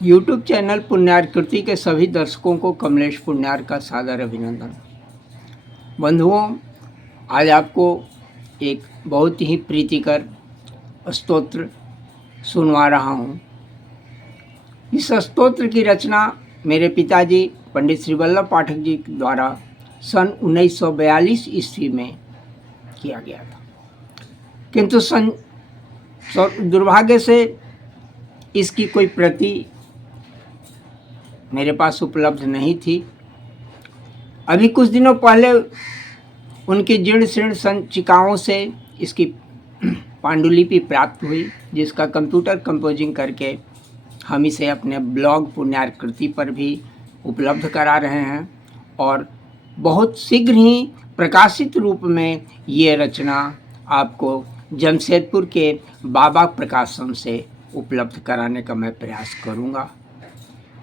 YouTube channel पुण्यार्कृति के सभी दर्शकों को कमलेश पुण्यार का सादर अभिनंदन। बंधुओं, आज आपको एक बहुत ही प्रीतिकर स्तोत्र सुनवा रहा हूँ। इस स्तोत्र की रचना मेरे पिताजी पंडित श्री वल्लभ पाठक जी द्वारा सन 1942 ईस्वी में किया गया था, किंतु दुर्भाग्य से इसकी कोई प्रति मेरे पास उपलब्ध नहीं थी। अभी कुछ दिनों पहले उनकी जीर्ण शीर्ण संचिकाओं से इसकी पांडुलिपि प्राप्त हुई, जिसका कंप्यूटर कंपोजिंग करके हम इसे अपने ब्लॉग पुण्यार्कृति पर भी उपलब्ध करा रहे हैं और बहुत शीघ्र ही प्रकाशित रूप में ये रचना आपको जमशेदपुर के बाबा प्रकाशन से उपलब्ध कराने का मैं प्रयास करूँगा।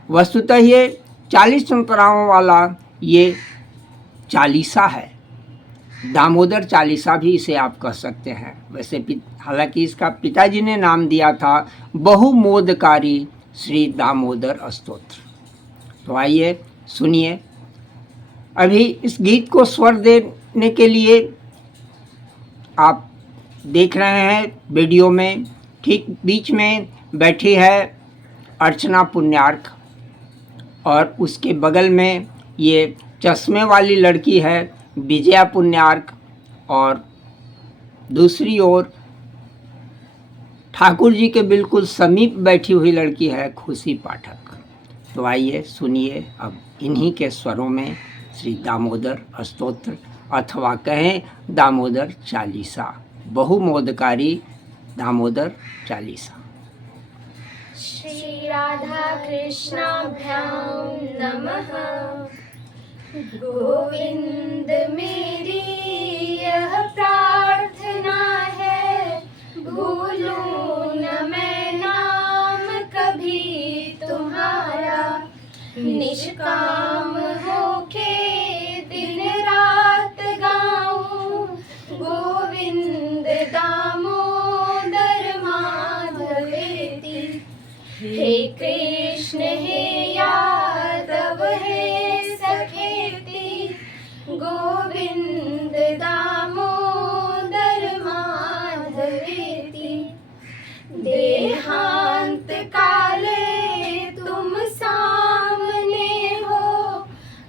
वस्तुतः ये 40 अंतराओं वाला ये चालीसा है, दामोदर चालीसा भी इसे आप कह सकते हैं। वैसे हालांकि इसका पिताजी ने नाम दिया था बहुमोदकारी श्री दामोदर स्तोत्र। तो आइए सुनिए। अभी इस गीत को स्वर देने के लिए आप देख रहे हैं वीडियो में, ठीक बीच में बैठी है अर्चना पुण्यार्क और उसके बगल में ये चश्मे वाली लड़की है विजया पुण्यार्क और दूसरी ओर ठाकुर जी के बिल्कुल समीप बैठी हुई लड़की है खुशी पाठक। तो आइए सुनिए अब इन्हीं के स्वरों में श्री दामोदर स्तोत्र अथवा कहें दामोदर चालीसा, बहुमोदकारी दामोदर चालीसा। श्री राधा कृष्णाभ्यां नमः। गोविंद मेरी यह प्रार्थना है, भूलूं न मैं नाम कभी तुम्हारा, निष्काम होके दिन रात गाऊं गोविंद दामोदर माधवेति। हे कृष्ण हे यादव हे सखेति, गोविंद दामोदर माधवेति। देहांत काले तुम सामने हो,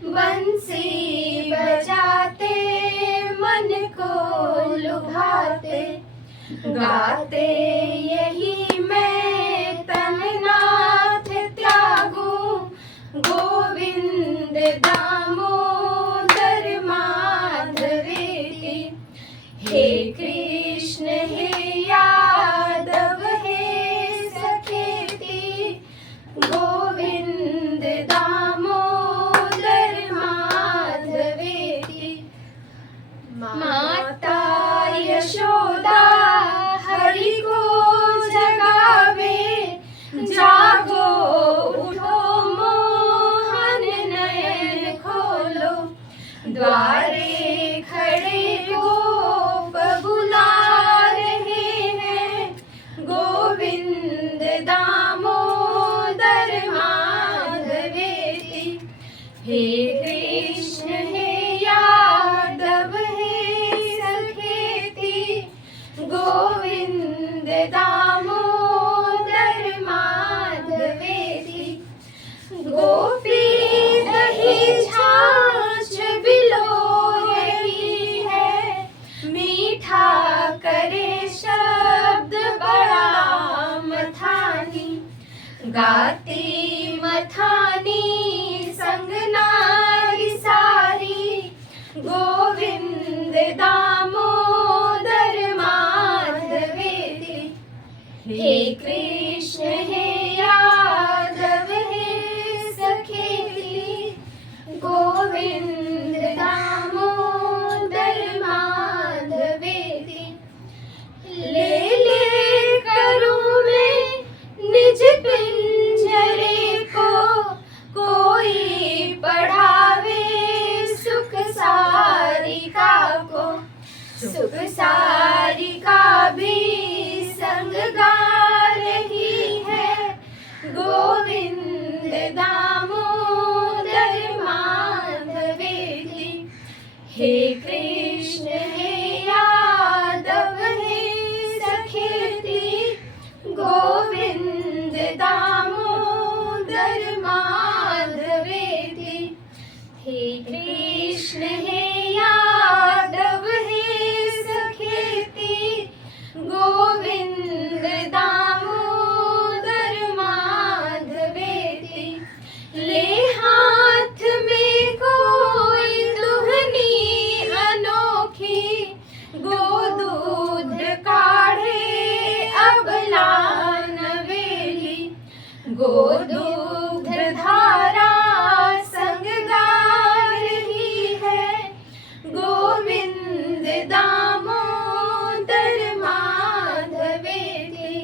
बंसी बजाते मन को लुभाते, गाते यही मैं तननाथ त्यागूं गोविंद दामोदर माधवेति। हे कृष्ण हे यादव हे सखेति, गोविंद दामोदर माधवेति। माता यशोदा हरि को जगावे, जागो उठो मोहन नयन खोलो, द्वारे खड़े गोप बुला रहे हैं गोविंद दामोदर माधवेति। हे कृष्ण हे यादव हे सखेति, गोविंद दामोदर माधवेति। गोपी दही छाछ बिलो रही है, मीठा करे शब्द बड़ा मथानी, गाती मथानी संग नारी सारी, गोविंद दामोदर माधवेति। हे कृष्ण हे यादव हे सखेति, गोविंद दामोदर माधवेति। ले करूं मैं निज पिंजरे को, कोई पढ़ावे सुख सारिका को, सुख सारिका भी संग गा रही है गोविंद गोदुग्ध धारा संग गा रही है, गोविंद दामोदर माधवेति।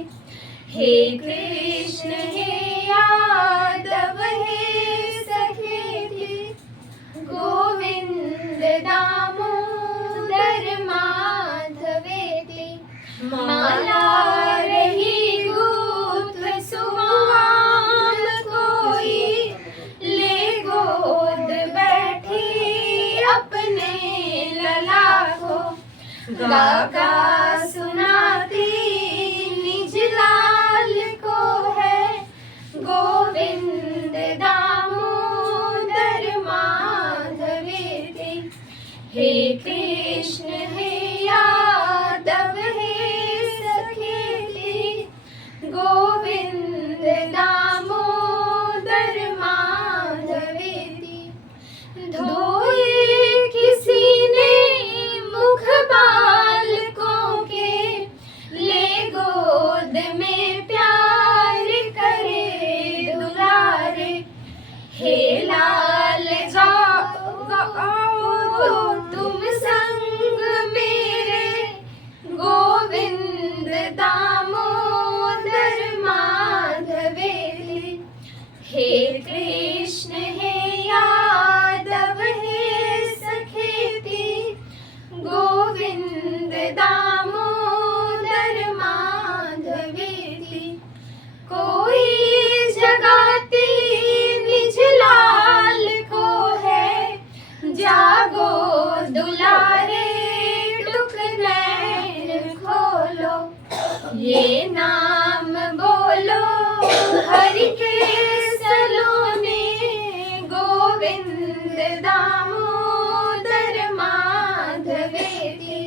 हे कृष्ण हे यादव हे सखेति, गोविंद दामोदर माधवेति। माला रही गूंथ सुआम कोई, ले गोद बैठी अपने लला को, गागा सुनाती निज लाल को है, गोविंद दामोदर माधवेति। हे कृष्ण हे यादव हे सखेति, गोविंद दामोदर माधवेति। धोए किसी ने मुख बालकों के, ले गोद में प्यार करे दुलारे। हे लाल जाओ तुम संग मेरे, गोविंद दामोदर माधवेति। हे कृष्ण हे यादव हे सखेति, गोविंद दामोदर माधवेति। कोई जगाती निज लाल को है, जागो दुलारे टुक नैन खोलो। ये नाम बोलो हरि के सलोने, गोविंद दामोदर माधवेति।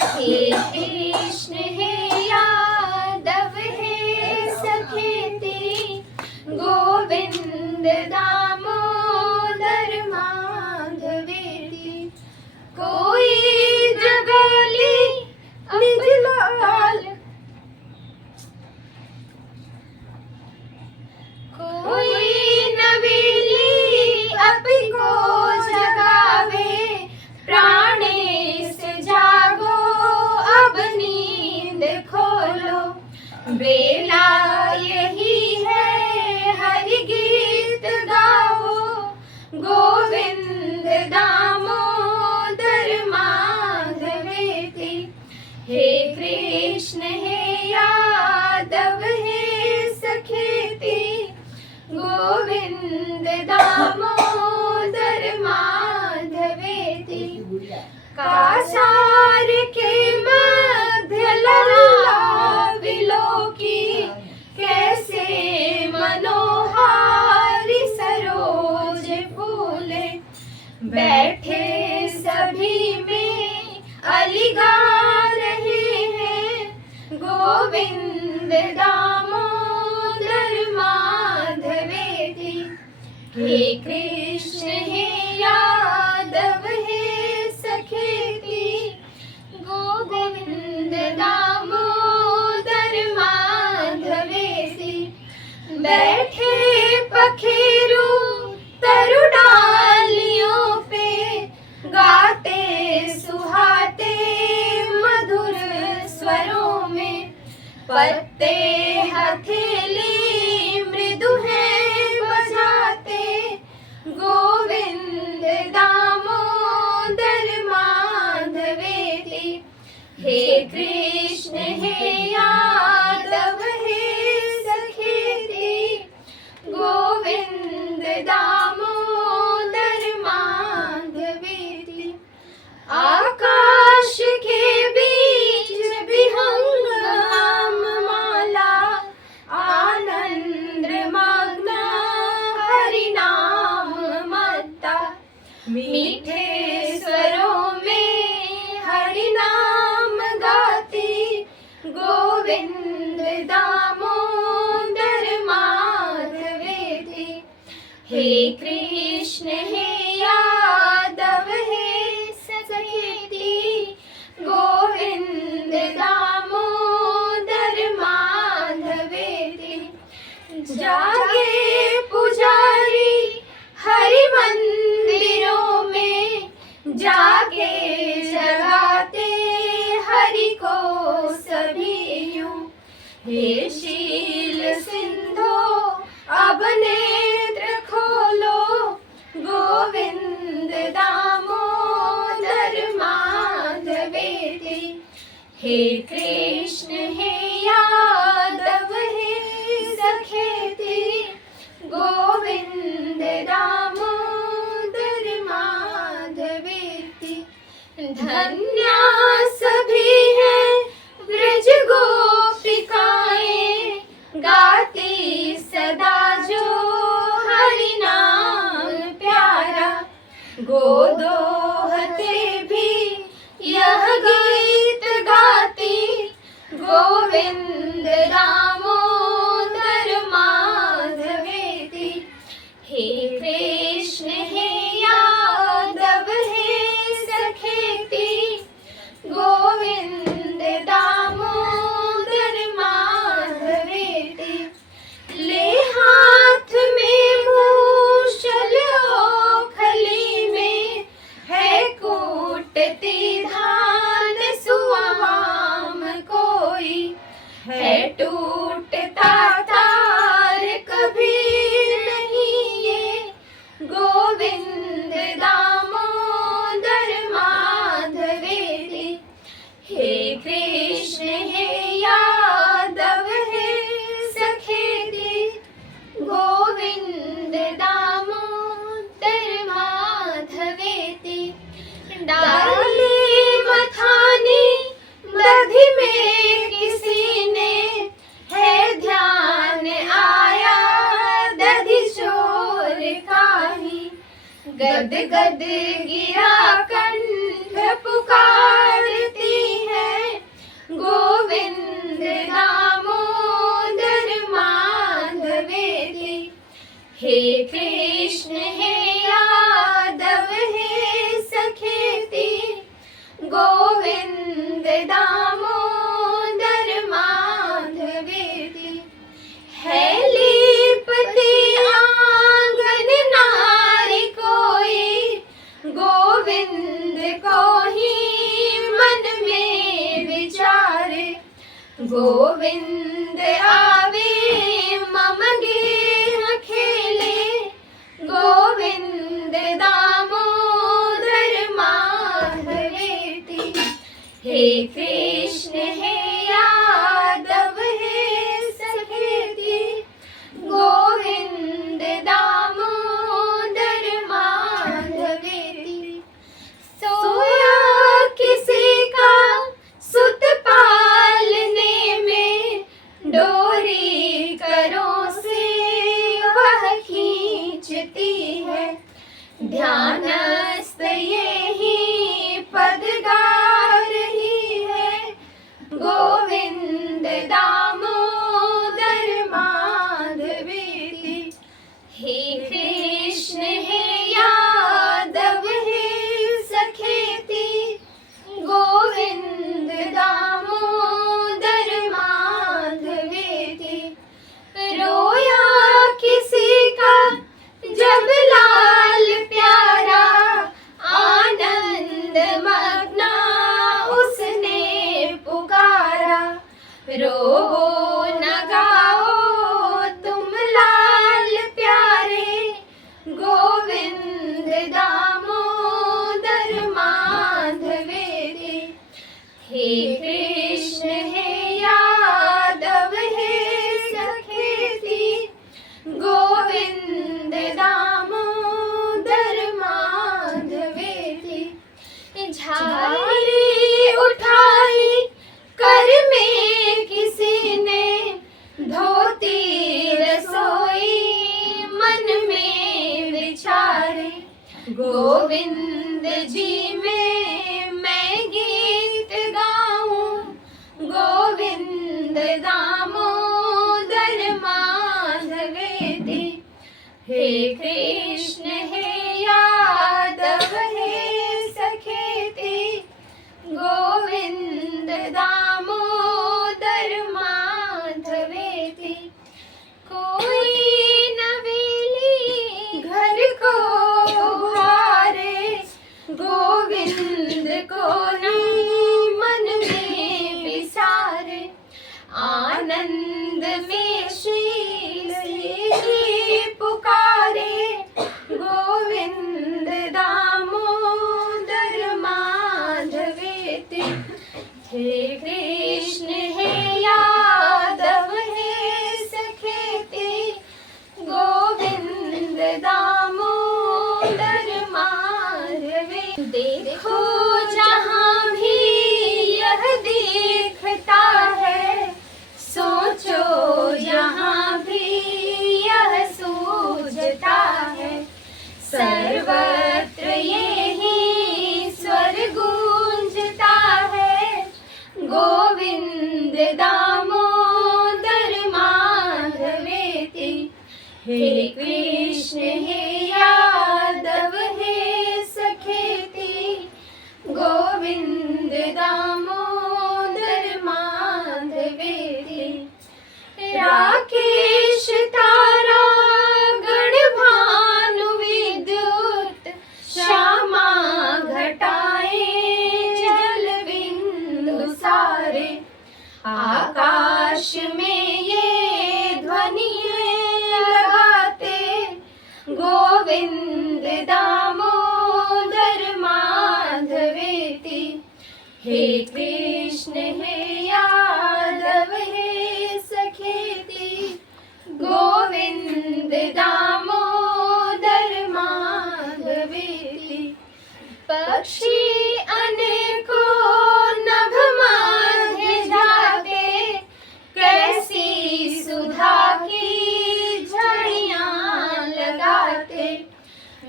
हे कृष्ण हे यादव हे सखेति, गोविंद दामोदर माधवेति। कोई जगली निज लाल, कोई नवेली अपि को जगावे, प्राणेश जागो अब नींद खोलो। बेला यही है हरि गीत गाओ, गोविंद दामोदर माधवेति। हे कृष्ण हे यादव हे सखेति, गोविंद दामोदर माधवेति। कासार के मध्य लला विलोकी, कैसे मनोहारी सरोज फूले। बैठे सभी में अलिगा रहे हैं, गोविंद दामोदर माधवेति। हे कृष्ण हे यादव हे सखेति, गोविंद दामोदर माधवेति। बैठे पखेरु तरु डालियों पे, गाते सुहाते मधुर स्वरों में। पत्ते हथेली मृदु हैं बजाते, गोविंद दामोदर माधवेति। हे कृष्ण हे यादव हे सखेति, गोविंद दामोदर माधवेति। आकाश के बीच विहंगम माला, आनंद मग्न हरि नाम मत्ता। मीठे स्वरों में हरि नाम गाती, गोविंद दामोदर माधवेति। हे कृष्ण हे यादव हे सखेति, गोविंद दामोदर माधवेति। जागे पुजारी हरि मंदिरों में, जाके जगाते हरि को सभी यूं। हे शील सिंधो अब नेत्र खोलो, गोविंद दामोदर माधवेति। हे कृष्ण हे यादव हे सखेति, गोविंद दामोदर माधवेति। धन्या सभी है ब्रज गोपिकाएं, गाती सदा जो हरि नाम प्यारा। गोदोहते भी यह गीत गाती, गोविंद दामोदर माधवेति। हे कृष्ण हे यादव हे सखेति, गोविंद दामोदर माधवेति। ले हाथ में मूषल ओखली में, है कूटती धान सुआम कोई। है टूटता तार कभी नहीं ये, गोविंद दामोदर माधवेति। हे कृष्ण हे यादव हे सखेति, गोविंद दामोदर माधवेति। डाली मथानी दधि में किसी ने, है ध्यान आया दधि चोर काही। गद गद गिरा कंठ पुकारती है, गोविंद दामोदर माधवेति। हे कृष्ण हे यादव हे सखेति, गोविंद दामोदर माधवेति। है लीपती आंगन नारी कोई, गोविंद को ही मन में विचारे। गोविंद आवे मम गेह खेले, गोविंद दामोदर माधवेति। हे कृष्ण हे यादव हे सखेति, गोविंद दामोदर माधवेति। सोया किसी का सुत पालने में, डोरी करों से वह खींचती है। ध्यानस्थ यही पद गा रही है, गोविंद दामोदर माधवेति। हे कृष्ण हे यादव हे सखेति, गोविंद दामोदर माधवेति। रोया किसी का जब लाल प्यारा, आनंद मग्ना उसने पुकारा। रोवो न गाओ तुम लाल प्यारे, गोविंद दामोदर माधवेति। हे कृष्ण हे यादव हे सखेति, गोविंद दामोदर माधवेति। झाड़ी उठाई कर में किसी ने, धोती रसोई मन में विचारे। गोविंद जी में मैं गीत गाऊं, गोविंद दामोदर माधवेति। हे कृष्ण हे यादव हे सखेति, गोविंद दामोदर माधवेति। कोई हे कृष्ण हे यादव हे सखेती, गोविंद दामोदर माधवेती। राकेश तारा गण भानु विद्युत, श्यामा घटाए जल बिंदु सारे। आकाश में ये ध्वनि लगाते, गोविंद दामोदर माधवेती। हे कृष्ण हे यादव हे सखेती, गोविंद दामोदर माधवेती। पक्षी अनेकों नभ मध्य जाते, कैसी सुधा की झड़ियां लगाते।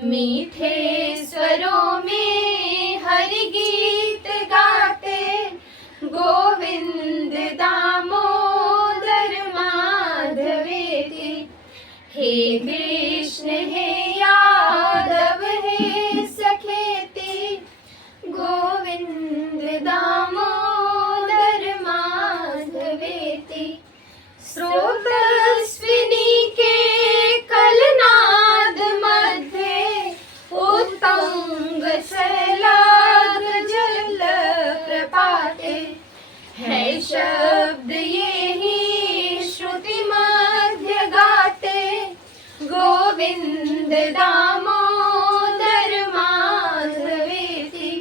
मीठे स्वरों में हरि गीत गाते, गोविंद दामोदर माधवेती। हे कृष्ण हे यादव हे सखेती, गोविंद दामोदर माधवेती। स्रोतस्विनी के कलनाद मध्य, उत्तुंग सैलाब जल प्रपाते। है शब्द ये ही श्रुति मध्य गाते, गोविंद दामोदर माधवेती।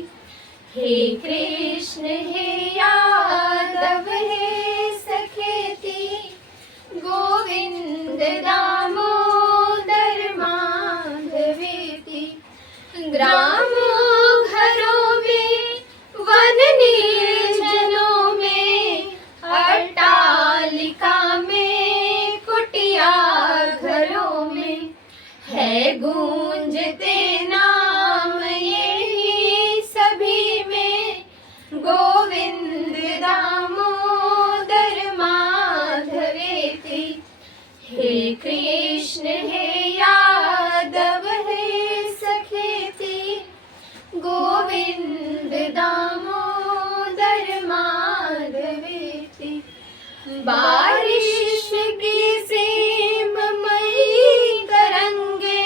हे कृष्ण हे यादव हे सखेती, गोविंद दामोदर माधवेती। ग्रामों घरों में वन निर्जनों में, अट्टालिका में कुटिया घरों में, है गूंजते नाम यही सभी में, गोविंद दामोदर माधवेती। हे कृष्ण हे यादव हे सखेती, गोविंद दामोदर माधवेती। बारिश की सीम मई तरंगे,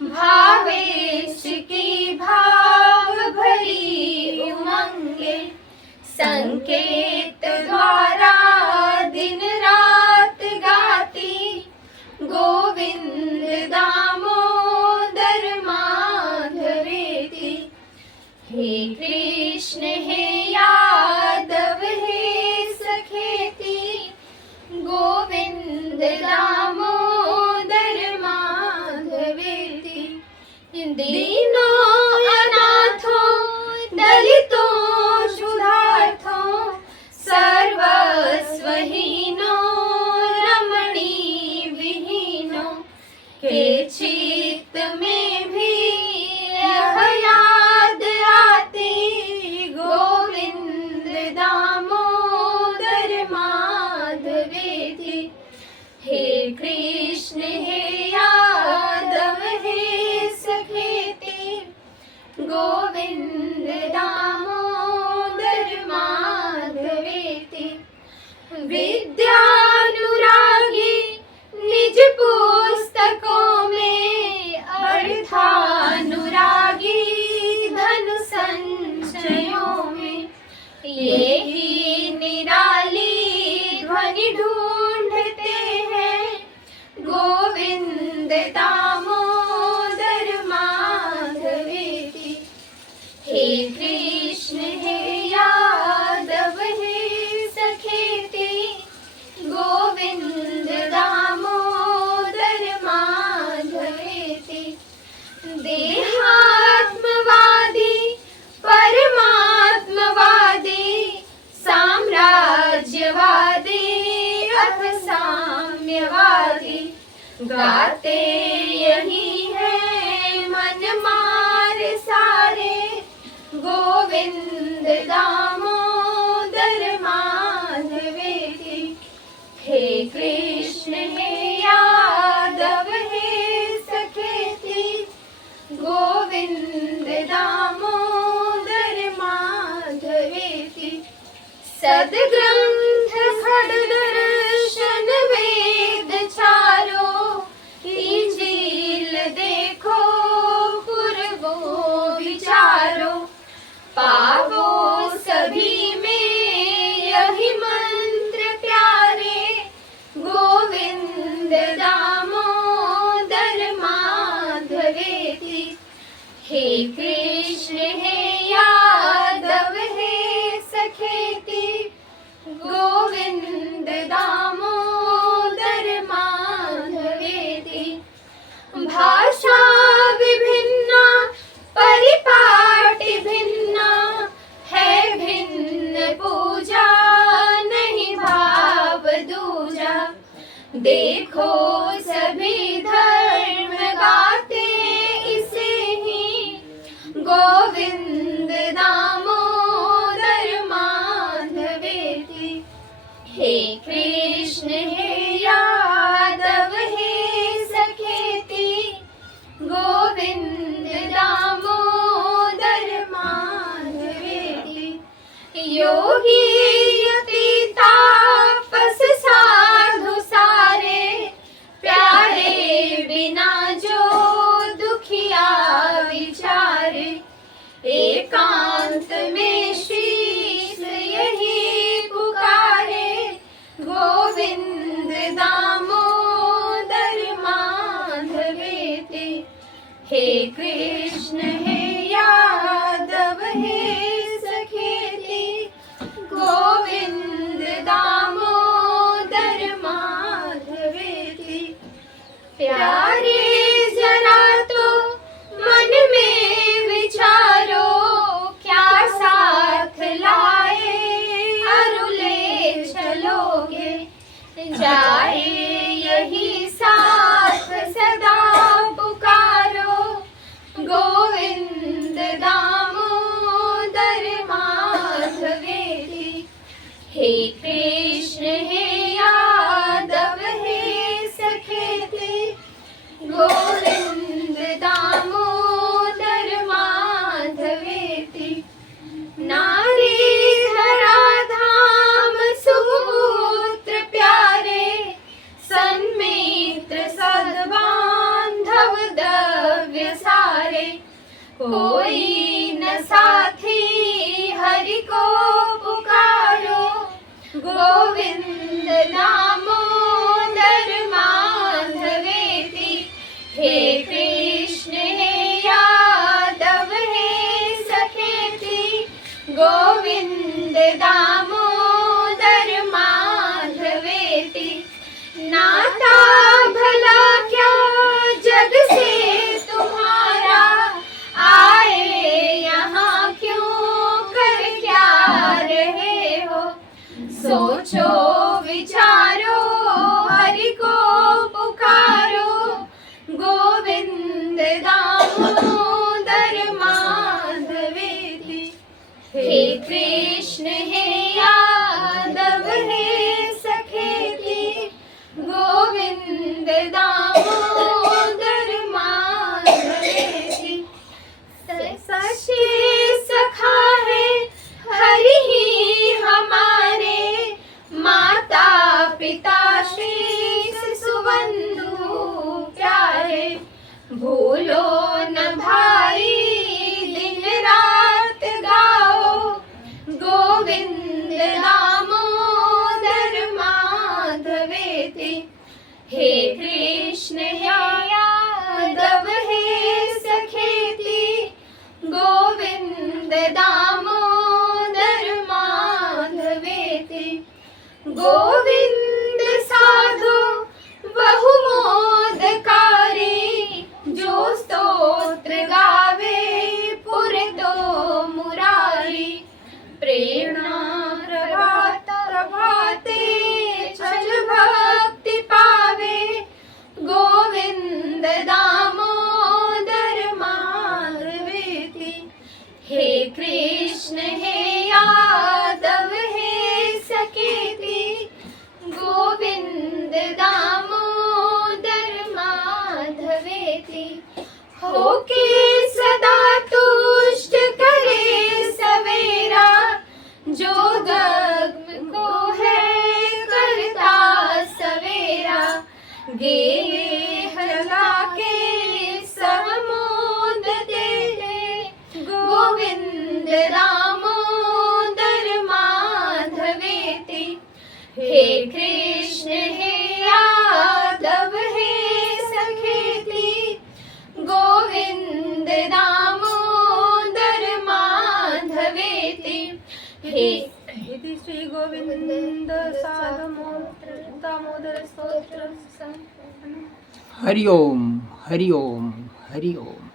भावेश की भाव भरी उमंगे। संकेत द्वारा दिन रात गाती, गोविंद दामोदर माधवेती। हे कृष्ण हे यादव हे सखेती, गोविंद दामोदर माधवेती। दीनों अनाथों दलितों क्षुधार्थों, सर्वस्वहीनों रमणी विहीनों के चित्त में भी यह याद आती, गोविंद दामोदर माधवेती। हे कृष्ण हे यादव हे सखेती, गोविंद दामोदर माधवेती। विद्यानुरागी निज पुस्तकों में, अर्थानुरागी धन संचयों में, यही निराली ध्वनि ढूंढते हैं, गोविंद दामोदर माधवेती। हे कृष्ण हे यादव हे सखेती, गोविंद दामोदर माधवेती। देहात्मवादी परमात्मवादी, साम्राज्यवादी अथ साम्यवादी, गाते यही है मन मार सारे, गोविंद दामोदर माधवेती। हे कृष्ण हे यादव सद्ग्रंथ खड्गदर्शन वेद चारो, इंजील देखो पूर्वो विचारो, पावो सभी में यही मंत्र प्यारे, गोविंद दामोदर माधवेति। हे कृष्ण हे यादव हे सखेति, गोविंद दामोदर माधवेति। भाषा विभिन्ना परिपाटि भिन्ना, है भिन्न पूजा नहीं भाव दूजा। देखो सभी धर्म गाते इसे ही, गोविंद दामोदर माधवेति। हे कृष्ण हे यादव हे सखेति, गोविंद दामोदर माधवेति। योगी यति तापस साधु सारे, प्यारे बिना जो दुखिया विचारे। एकांत में शीश यही पुकारे, गोविंद दामोदर माधवेति। हे कृष्ण हे यादव हे सखेति, गोविंद दामोदर माधवेति। प्यारे जरा तो मन में विचारो, क्या साथ लाए अरुले चलोगे। जाए यही साथ सदा पुकारो, गोविंद दामोदर माधवेति। हे कृष्ण हे यादव हे सखेति, गोविंद दामोदर माधवेति। नारी धरा धाम सुपुत्र प्यारे, सन्मित्र सद्बांधव दव्य सारे। कोई न साथी हरि को पुकारो, गोविंद दामोदर माधवेति। हे कृष्ण हे यादव हे सखेति, गोविंद दामोदर माधवेति। नाता भला क्या जग से तुम्हारा, आए यहाँ क्यों कर क्या रहे हो। सोचो विचारो हरि को पुकारो, गोविंद दामोदर माधवेति। हे कृष्ण हे यादव हे सखेति, गोविंद दामोदर माधवेति। सचे सखा है हरि ही हमारे, माता पिता शेष सुबंधु प्यारे। भूलो न भाई दिन रात गाओ, गोविंद दामोदर माधवेति। हे कृष्ण हे यादव हे सखेति, गोविंद दामोदर माधवेति। गोविंद साधु बहुमोदकारी, जो स्तोत्र गावे पुरतो मुरारी। प्रेरणा प्रभाते छल भक्ति पावे, गोविंद दामोदर माधवेति। हे कृष्ण हे यादव हे सखेति, गोविंद दामोदर माधवेति। होके सदा तुष्ट करे सवेरा, जो दग हे कृष्ण हे यादव हे सखेती, गोविंद दामोदर माधवेति, हे इति श्री गोविंद दामोदर स्तोत्र हरि ओम हरि ओम हरि ओम।